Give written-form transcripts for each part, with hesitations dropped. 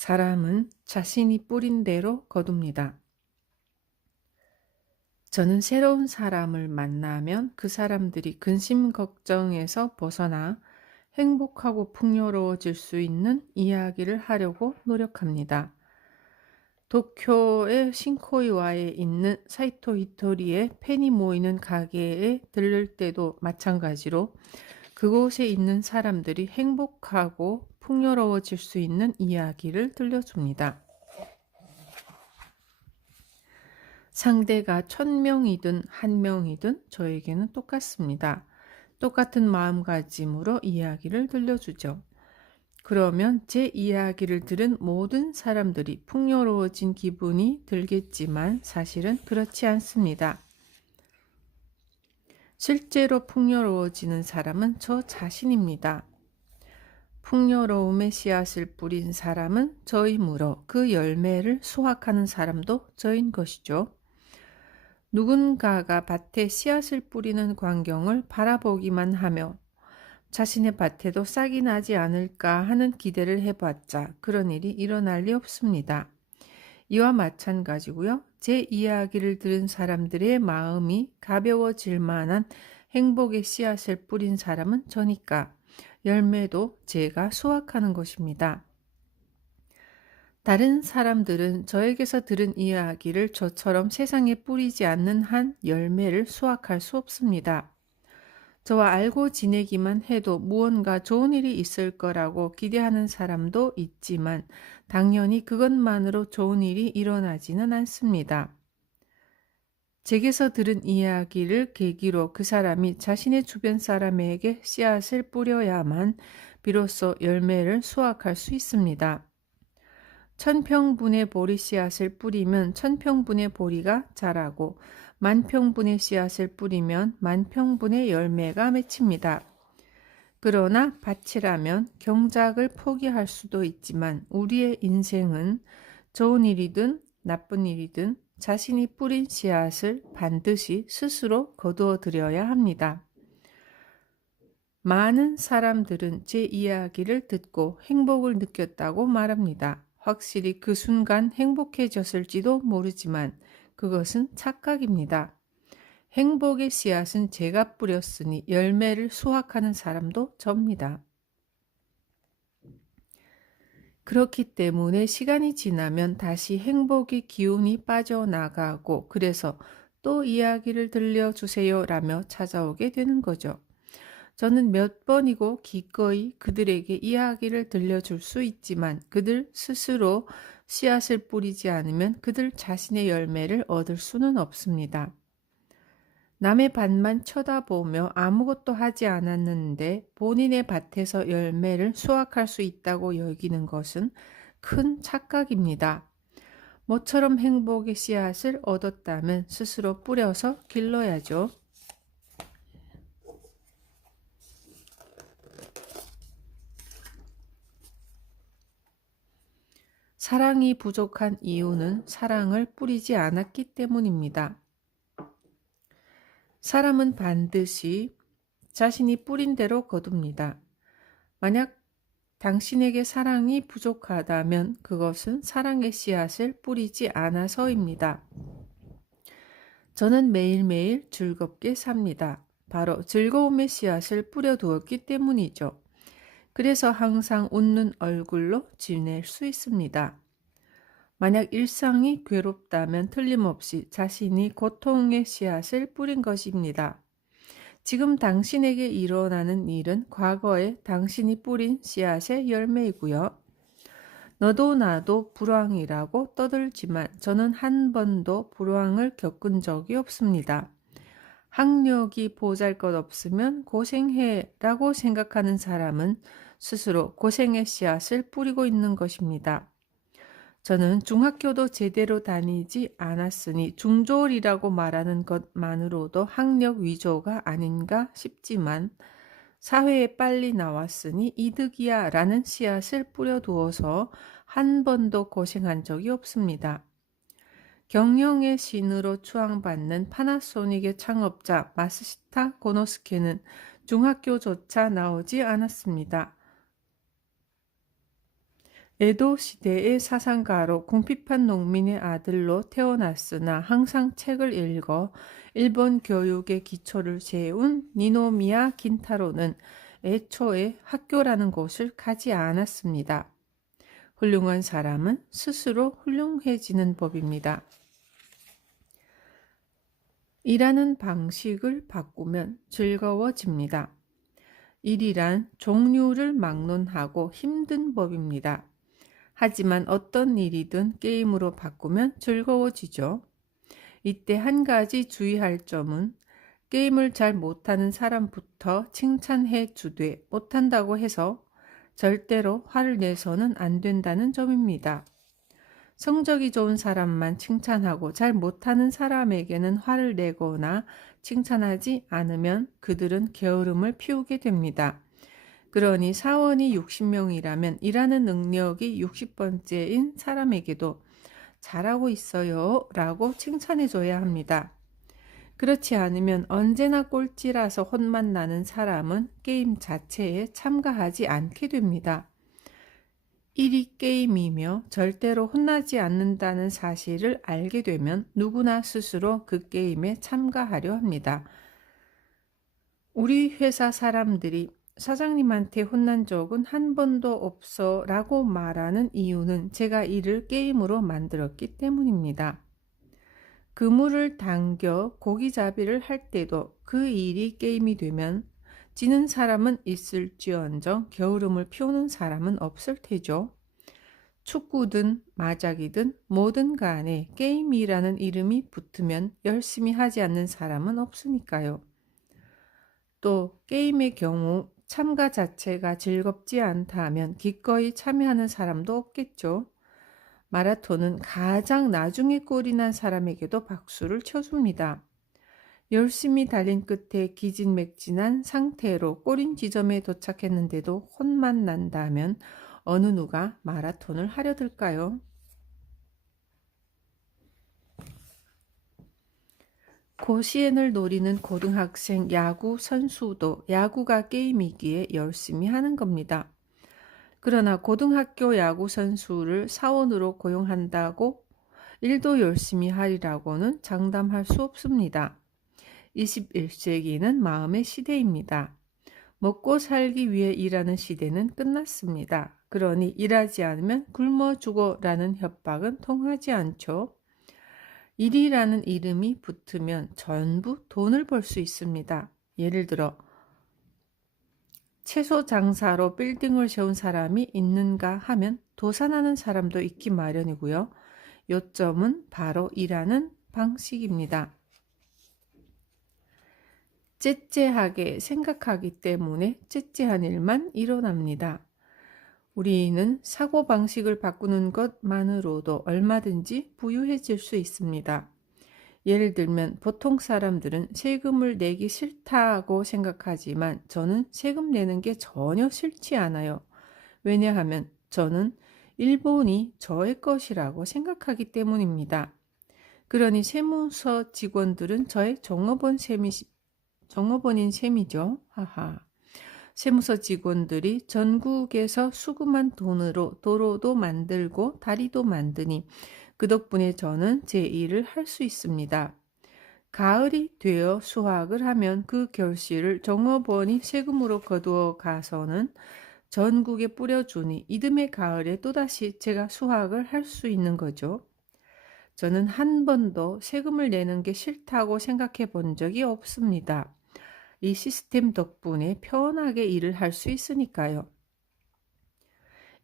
사람은 자신이 뿌린 대로 거둡니다. 저는 새로운 사람을 만나면 그 사람들이 근심 걱정에서 벗어나 행복하고 풍요로워질 수 있는 이야기를 하려고 노력합니다. 도쿄의 신코이와에 있는 사이토 히토리의 팬이 모이는 가게에 들를 때도 마찬가지로 그곳에 있는 사람들이 행복하고 풍요로워질 수 있는 이야기를 들려줍니다. 상대가 1000명이든 1명이든 저에게는 똑같습니다. 똑같은 마음가짐으로 이야기를 들려주죠. 그러면 제 이야기를 들은 모든 사람들이 풍요로워진 기분이 들겠지만 사실은 그렇지 않습니다. 실제로 풍요로워지는 사람은 저 자신입니다. 풍요로움의 씨앗을 뿌린 사람은 저이므로 그 열매를 수확하는 사람도 저인 것이죠. 누군가가 밭에 씨앗을 뿌리는 광경을 바라보기만 하며 자신의 밭에도 싹이 나지 않을까 하는 기대를 해봤자 그런 일이 일어날 리 없습니다. 이와 마찬가지고요. 제 이야기를 들은 사람들의 마음이 가벼워질 만한 행복의 씨앗을 뿌린 사람은 저니까 열매도 제가 수확하는 것입니다. 다른 사람들은 저에게서 들은 이야기를 저처럼 세상에 뿌리지 않는 한 열매를 수확할 수 없습니다. 저와 알고 지내기만 해도 무언가 좋은 일이 있을 거라고 기대하는 사람도 있지만 당연히 그것만으로 좋은 일이 일어나지는 않습니다. 제게서 들은 이야기를 계기로 그 사람이 자신의 주변 사람에게 씨앗을 뿌려야만 비로소 열매를 수확할 수 있습니다. 1000평분의 보리 씨앗을 뿌리면 1000평분의 보리가 자라고 10,000평분의 씨앗을 뿌리면 10,000평분의 열매가 맺힙니다. 그러나 밭이라면 경작을 포기할 수도 있지만 우리의 인생은 좋은 일이든 나쁜 일이든 자신이 뿌린 씨앗을 반드시 스스로 거두어 들여야 합니다. 많은 사람들은 제 이야기를 듣고 행복을 느꼈다고 말합니다. 확실히 그 순간 행복해졌을지도 모르지만 그것은 착각입니다. 행복의 씨앗은 제가 뿌렸으니 열매를 수확하는 사람도 접니다. 그렇기 때문에 시간이 지나면 다시 행복의 기운이 빠져나가고 그래서 또 이야기를 들려주세요 라며 찾아오게 되는 거죠. 저는 몇 번이고 기꺼이 그들에게 이야기를 들려줄 수 있지만 그들 스스로 씨앗을 뿌리지 않으면 그들 자신의 열매를 얻을 수는 없습니다. 남의 밭만 쳐다보며 아무것도 하지 않았는데 본인의 밭에서 열매를 수확할 수 있다고 여기는 것은 큰 착각입니다. 모처럼 행복의 씨앗을 얻었다면 스스로 뿌려서 길러야죠. 사랑이 부족한 이유는 사랑을 뿌리지 않았기 때문입니다. 사람은 반드시 자신이 뿌린 대로 거둡니다. 만약 당신에게 사랑이 부족하다면 그것은 사랑의 씨앗을 뿌리지 않아서입니다. 저는 매일매일 즐겁게 삽니다. 바로 즐거움의 씨앗을 뿌려두었기 때문이죠. 그래서 항상 웃는 얼굴로 지낼 수 있습니다. 만약 일상이 괴롭다면 틀림없이 자신이 고통의 씨앗을 뿌린 것입니다. 지금 당신에게 일어나는 일은 과거에 당신이 뿌린 씨앗의 열매이고요. 너도 나도 불황이라고 떠들지만 저는 한 번도 불황을 겪은 적이 없습니다. 학력이 보잘것없으면 고생해 라고 생각하는 사람은 스스로 고생의 씨앗을 뿌리고 있는 것입니다. 저는 중학교도 제대로 다니지 않았으니 중졸이라고 말하는 것만으로도 학력 위조가 아닌가 싶지만 사회에 빨리 나왔으니 이득이야 라는 씨앗을 뿌려두어서 한 번도 고생한 적이 없습니다. 경영의 신으로 추앙받는 파나소닉의 창업자 마스시타 고노스케는 중학교조차 나오지 않았습니다. 에도 시대의 사상가로 궁핍한 농민의 아들로 태어났으나 항상 책을 읽어 일본 교육의 기초를 세운 니노미야 긴타로는 애초에 학교라는 곳을 가지 않았습니다. 훌륭한 사람은 스스로 훌륭해지는 법입니다. 일하는 방식을 바꾸면 즐거워집니다. 일이란 종류를 막론하고 힘든 법입니다. 하지만 어떤 일이든 게임으로 바꾸면 즐거워지죠. 이때 한 가지 주의할 점은 게임을 잘 못하는 사람부터 칭찬해 주되 못한다고 해서 절대로 화를 내서는 안 된다는 점입니다. 성적이 좋은 사람만 칭찬하고 잘 못하는 사람에게는 화를 내거나 칭찬하지 않으면 그들은 게으름을 피우게 됩니다. 그러니 사원이 60명이라면 일하는 능력이 60번째인 사람에게도 잘하고 있어요 라고 칭찬해 줘야 합니다. 그렇지 않으면 언제나 꼴찌라서 혼만 나는 사람은 게임 자체에 참가하지 않게 됩니다. 일이 게임이며 절대로 혼나지 않는다는 사실을 알게 되면 누구나 스스로 그 게임에 참가하려 합니다. 우리 회사 사람들이 사장님한테 혼난 적은 한 번도 없어 라고 말하는 이유는 제가 일을 게임으로 만들었기 때문입니다. 그물을 당겨 고기잡이를 할 때도 그 일이 게임이 되면 지는 사람은 있을지언정 게으름을 피우는 사람은 없을 테죠. 축구든 마작이든 뭐든 간에 게임이라는 이름이 붙으면 열심히 하지 않는 사람은 없으니까요. 또 게임의 경우 참가 자체가 즐겁지 않다 하면 기꺼이 참여하는 사람도 없겠죠. 마라톤은 가장 나중에 꼴이 난 사람에게도 박수를 쳐줍니다. 열심히 달린 끝에 기진맥진한 상태로 꼬린 지점에 도착했는데도 혼만 난다면 어느 누가 마라톤을 하려 들까요? 고시엔을 노리는 고등학생 야구 선수도 야구가 게임이기에 열심히 하는 겁니다. 그러나 고등학교 야구 선수를 사원으로 고용한다고 일도 열심히 하리라고는 장담할 수 없습니다. 21세기는 마음의 시대입니다. 먹고 살기 위해 일하는 시대는 끝났습니다. 그러니 일하지 않으면 굶어 죽어라는 협박은 통하지 않죠. 일이라는 이름이 붙으면 전부 돈을 벌 수 있습니다. 예를 들어 채소 장사로 빌딩을 세운 사람이 있는가 하면 도산하는 사람도 있기 마련이고요. 요점은 바로 일하는 방식입니다. 째째하게 생각하기 때문에 째째한 일만 일어납니다. 우리는 사고방식을 바꾸는 것만으로도 얼마든지 부유해질 수 있습니다. 예를 들면 보통 사람들은 세금을 내기 싫다고 생각하지만 저는 세금 내는 게 전혀 싫지 않아요. 왜냐하면 저는 일본이 저의 것이라고 생각하기 때문입니다. 그러니 세무서 직원들은 저의 종업원인 셈이죠. 하하. 세무서 직원들이 전국에서 수금한 돈으로 도로도 만들고 다리도 만드니 그 덕분에 저는 제 일을 할 수 있습니다. 가을이 되어 수확을 하면 그 결실을 종업원이 세금으로 거두어 가서는 전국에 뿌려주니 이듬해 가을에 또다시 제가 수확을 할 수 있는 거죠. 저는 한 번도 세금을 내는 게 싫다고 생각해 본 적이 없습니다. 이 시스템 덕분에 편하게 일을 할 수 있으니까요.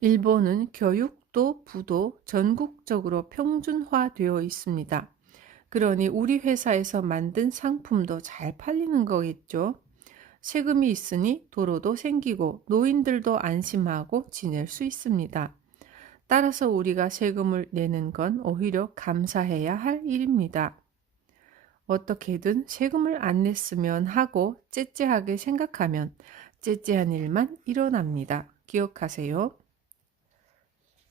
일본은 교육도 부도 전국적으로 평준화되어 있습니다. 그러니 우리 회사에서 만든 상품도 잘 팔리는 거겠죠. 세금이 있으니 도로도 생기고 노인들도 안심하고 지낼 수 있습니다. 따라서 우리가 세금을 내는 건 오히려 감사해야 할 일입니다. 어떻게든 세금을 안 냈으면 하고 째째하게 생각하면 째째한 일만 일어납니다. 기억하세요.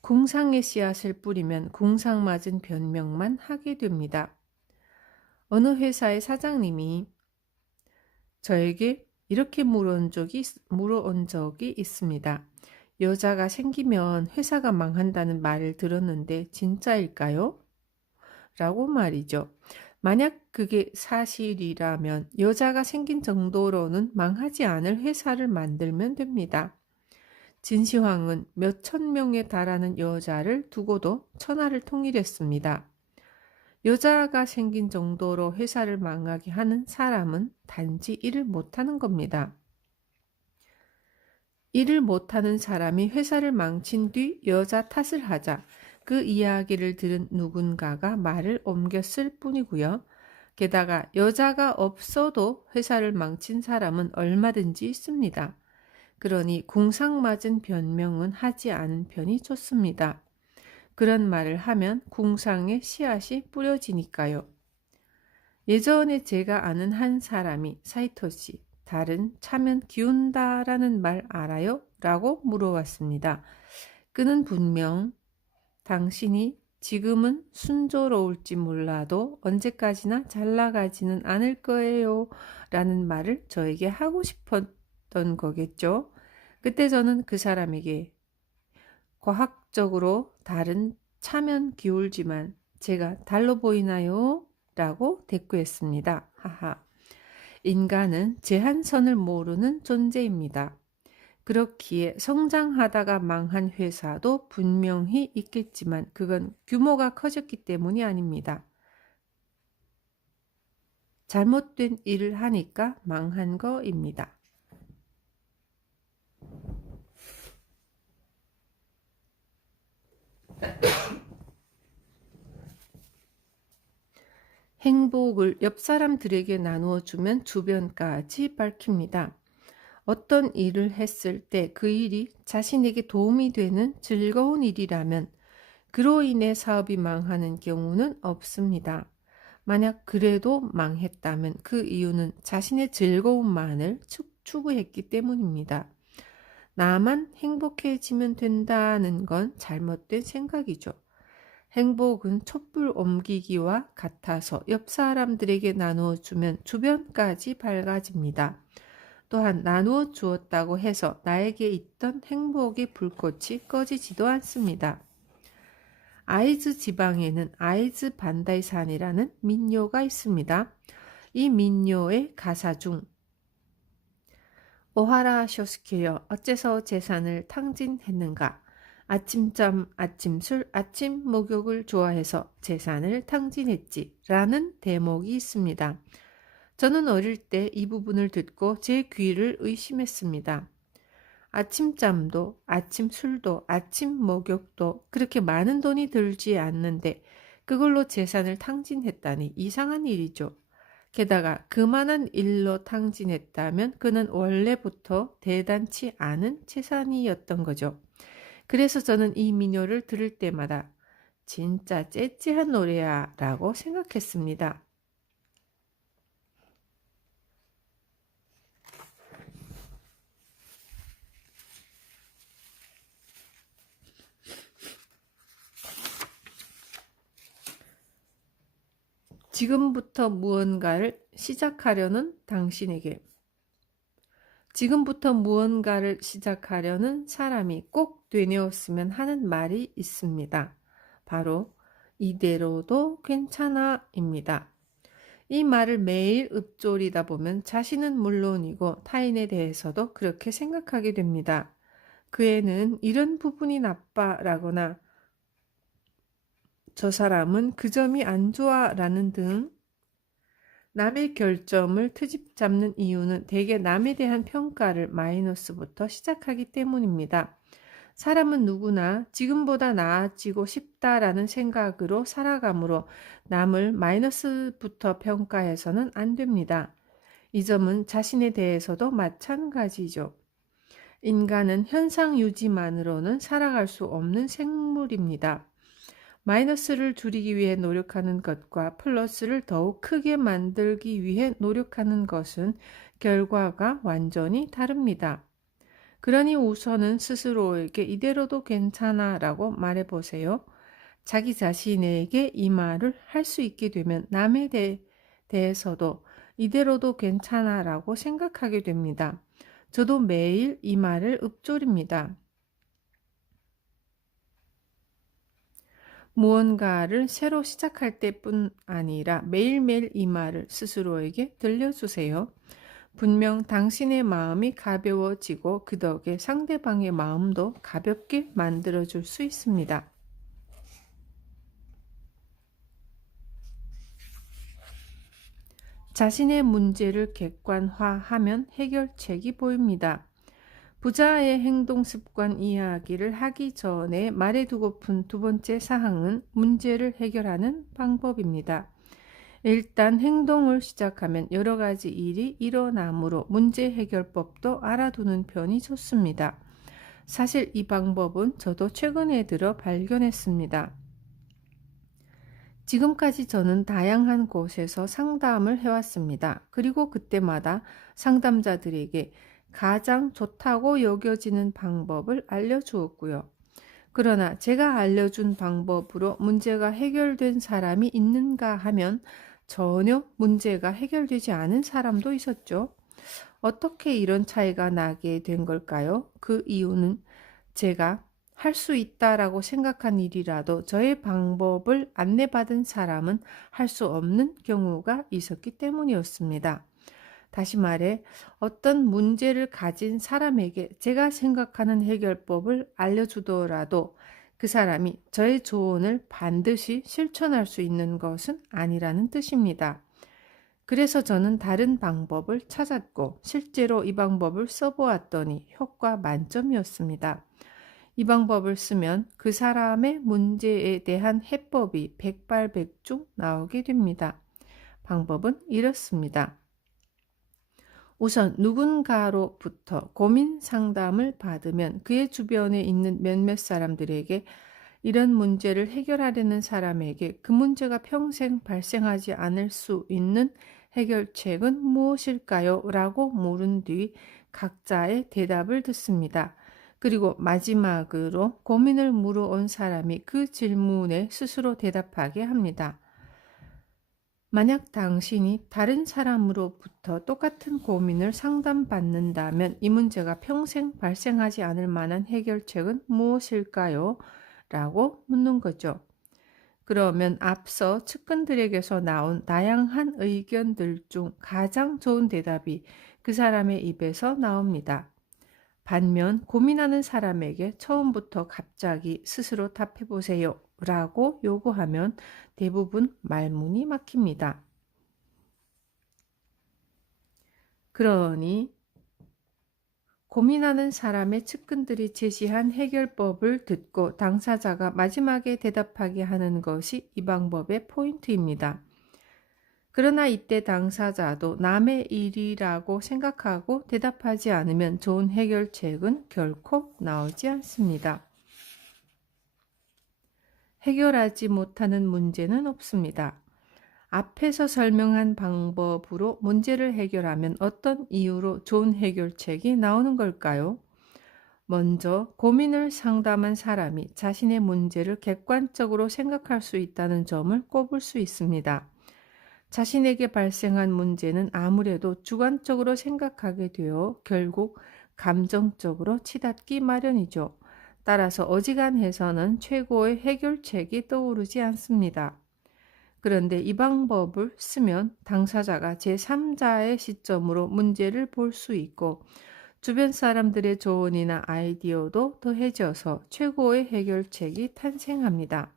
궁상의 씨앗을 뿌리면 궁상 맞은 변명만 하게 됩니다. 어느 회사의 사장님이 저에게 이렇게 물어온 적이 있습니다. 여자가 생기면 회사가 망한다는 말을 들었는데 진짜일까요? 라고 말이죠. 만약 그게 사실이라면 여자가 생긴 정도로는 망하지 않을 회사를 만들면 됩니다. 진시황은 몇천 명에 달하는 여자를 두고도 천하를 통일했습니다. 여자가 생긴 정도로 회사를 망하게 하는 사람은 단지 일을 못하는 겁니다. 일을 못하는 사람이 회사를 망친 뒤 여자 탓을 하자 그 이야기를 들은 누군가가 말을 옮겼을 뿐이고요. 게다가 여자가 없어도 회사를 망친 사람은 얼마든지 있습니다. 그러니 궁상맞은 변명은 하지 않은 편이 좋습니다. 그런 말을 하면 궁상의 씨앗이 뿌려지니까요. 예전에 제가 아는 한 사람이 사이토 씨, 달은 차면 기운다라는 말 알아요? 라고 물어왔습니다. 그는 분명 당신이 지금은 순조로울지 몰라도 언제까지나 잘 나가지는 않을 거예요 라는 말을 저에게 하고 싶었던 거겠죠. 그때 저는 그 사람에게 과학적으로 달은 차면 기울지만 제가 달로 보이나요? 라고 대꾸했습니다. 하하. 인간은 제한선을 모르는 존재입니다. 그렇기에 성장하다가 망한 회사도 분명히 있겠지만 그건 규모가 커졌기 때문이 아닙니다. 잘못된 일을 하니까 망한 거입니다. 행복을 옆 사람들에게 나누어 주면 주변까지 밝힙니다. 어떤 일을 했을 때 그 일이 자신에게 도움이 되는 즐거운 일이라면 그로 인해 사업이 망하는 경우는 없습니다. 만약 그래도 망했다면 그 이유는 자신의 즐거움만을 추구했기 때문입니다. 나만 행복해지면 된다는 건 잘못된 생각이죠. 행복은 촛불 옮기기와 같아서 옆 사람들에게 나누어 주면 주변까지 밝아집니다. 또한 나누어 주었다고 해서 나에게 있던 행복의 불꽃이 꺼지지도 않습니다. 아이즈 지방에는 아이즈 반다이산이라는 민요가 있습니다. 이 민요의 가사 중 오하라 쇼스케요 어째서 재산을 탕진했는가 아침잠 아침술 아침 목욕을 좋아해서 재산을 탕진했지 라는 대목이 있습니다. 저는 어릴 때 이 부분을 듣고 제 귀를 의심했습니다. 아침잠도 아침 술도 아침 목욕도 그렇게 많은 돈이 들지 않는데 그걸로 재산을 탕진했다니 이상한 일이죠. 게다가 그만한 일로 탕진했다면 그는 원래부터 대단치 않은 재산이었던 거죠. 그래서 저는 이 민요를 들을 때마다 진짜 째째한 노래야 라고 생각했습니다. 지금부터 무언가를 시작하려는 당신에게 지금부터 무언가를 시작하려는 사람이 꼭 되뇌었으면 하는 말이 있습니다. 바로 이대로도 괜찮아입니다. 이 말을 매일 읊조리다 보면 자신은 물론이고 타인에 대해서도 그렇게 생각하게 됩니다. 그 애는 이런 부분이 나빠라거나 저 사람은 그 점이 안 좋아라는 등 남의 결점을 트집 잡는 이유는 대개 남에 대한 평가를 마이너스부터 시작하기 때문입니다. 사람은 누구나 지금보다 나아지고 싶다라는 생각으로 살아가므로 남을 마이너스부터 평가해서는 안 됩니다. 이 점은 자신에 대해서도 마찬가지죠. 인간은 현상 유지만으로는 살아갈 수 없는 생물입니다. 마이너스를 줄이기 위해 노력하는 것과 플러스를 더욱 크게 만들기 위해 노력하는 것은 결과가 완전히 다릅니다. 그러니 우선은 스스로에게 이대로도 괜찮아 라고 말해보세요. 자기 자신에게 이 말을 할 수 있게 되면 남에 대해서도 이대로도 괜찮아 라고 생각하게 됩니다. 저도 매일 이 말을 읊조립니다. 무언가를 새로 시작할 때뿐 아니라 매일매일 이 말을 스스로에게 들려주세요. 분명 당신의 마음이 가벼워지고 그 덕에 상대방의 마음도 가볍게 만들어줄 수 있습니다. 자신의 문제를 객관화하면 해결책이 보입니다. 부자의 행동 습관 이야기를 하기 전에 말해두고픈 두 번째 사항은 문제를 해결하는 방법입니다. 일단 행동을 시작하면 여러 가지 일이 일어나므로 문제 해결법도 알아두는 편이 좋습니다. 사실 이 방법은 저도 최근에 들어 발견했습니다. 지금까지 저는 다양한 곳에서 상담을 해왔습니다. 그리고 그때마다 상담자들에게 가장 좋다고 여겨지는 방법을 알려주었고요. 그러나 제가 알려준 방법으로 문제가 해결된 사람이 있는가 하면 전혀 문제가 해결되지 않은 사람도 있었죠. 어떻게 이런 차이가 나게 된 걸까요? 그 이유는 제가 할 수 있다라고 생각한 일이라도 저의 방법을 안내받은 사람은 할 수 없는 경우가 있었기 때문이었습니다. 다시 말해 어떤 문제를 가진 사람에게 제가 생각하는 해결법을 알려주더라도 그 사람이 저의 조언을 반드시 실천할 수 있는 것은 아니라는 뜻입니다. 그래서 저는 다른 방법을 찾았고 실제로 이 방법을 써보았더니 효과 만점이었습니다. 이 방법을 쓰면 그 사람의 문제에 대한 해법이 백발백중 나오게 됩니다. 방법은 이렇습니다. 우선 누군가로부터 고민 상담을 받으면 그의 주변에 있는 몇몇 사람들에게 이런 문제를 해결하려는 사람에게 그 문제가 평생 발생하지 않을 수 있는 해결책은 무엇일까요? 라고 물은 뒤 각자의 대답을 듣습니다. 그리고 마지막으로 고민을 물어온 사람이 그 질문에 스스로 대답하게 합니다. 만약 당신이 다른 사람으로부터 똑같은 고민을 상담받는다면 이 문제가 평생 발생하지 않을 만한 해결책은 무엇일까요? 라고 묻는 거죠. 그러면 앞서 측근들에게서 나온 다양한 의견들 중 가장 좋은 대답이 그 사람의 입에서 나옵니다. 반면 고민하는 사람에게 처음부터 갑자기 스스로 답해보세요 라고 요구하면 대부분 말문이 막힙니다. 그러니 고민하는 사람의 측근들이 제시한 해결법을 듣고 당사자가 마지막에 대답하게 하는 것이 이 방법의 포인트입니다. 그러나 이때 당사자도 남의 일이라고 생각하고 대답하지 않으면 좋은 해결책은 결코 나오지 않습니다. 해결하지 못하는 문제는 없습니다. 앞에서 설명한 방법으로 문제를 해결하면 어떤 이유로 좋은 해결책이 나오는 걸까요? 먼저 고민을 상담한 사람이 자신의 문제를 객관적으로 생각할 수 있다는 점을 꼽을 수 있습니다. 자신에게 발생한 문제는 아무래도 주관적으로 생각하게 되어 결국 감정적으로 치닫기 마련이죠. 따라서 어지간해서는 최고의 해결책이 떠오르지 않습니다. 그런데 이 방법을 쓰면 당사자가 제3자의 시점으로 문제를 볼 수 있고 주변 사람들의 조언이나 아이디어도 더해져서 최고의 해결책이 탄생합니다.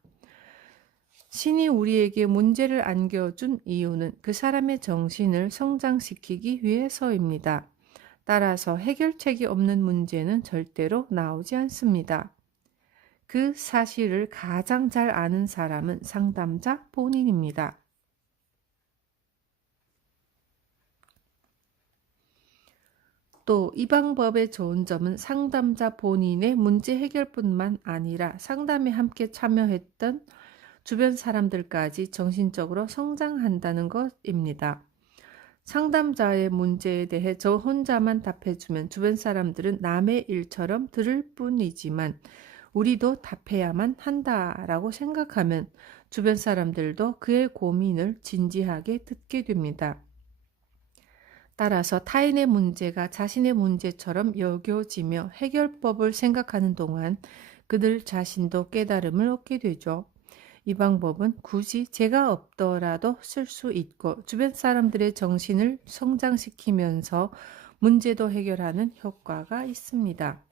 신이 우리에게 문제를 안겨준 이유는 그 사람의 정신을 성장시키기 위해서입니다. 따라서 해결책이 없는 문제는 절대로 나오지 않습니다. 그 사실을 가장 잘 아는 사람은 상담자 본인입니다. 또 이 방법의 좋은 점은 상담자 본인의 문제 해결뿐만 아니라 상담에 함께 참여했던 주변 사람들까지 정신적으로 성장한다는 것입니다. 상담자의 문제에 대해 저 혼자만 답해주면 주변 사람들은 남의 일처럼 들을 뿐이지만 우리도 답해야만 한다라고 생각하면 주변 사람들도 그의 고민을 진지하게 듣게 됩니다. 따라서 타인의 문제가 자신의 문제처럼 여겨지며 해결법을 생각하는 동안 그들 자신도 깨달음을 얻게 되죠. 이 방법은 굳이 제가 없더라도 쓸 수 있고 주변 사람들의 정신을 성장시키면서 문제도 해결하는 효과가 있습니다.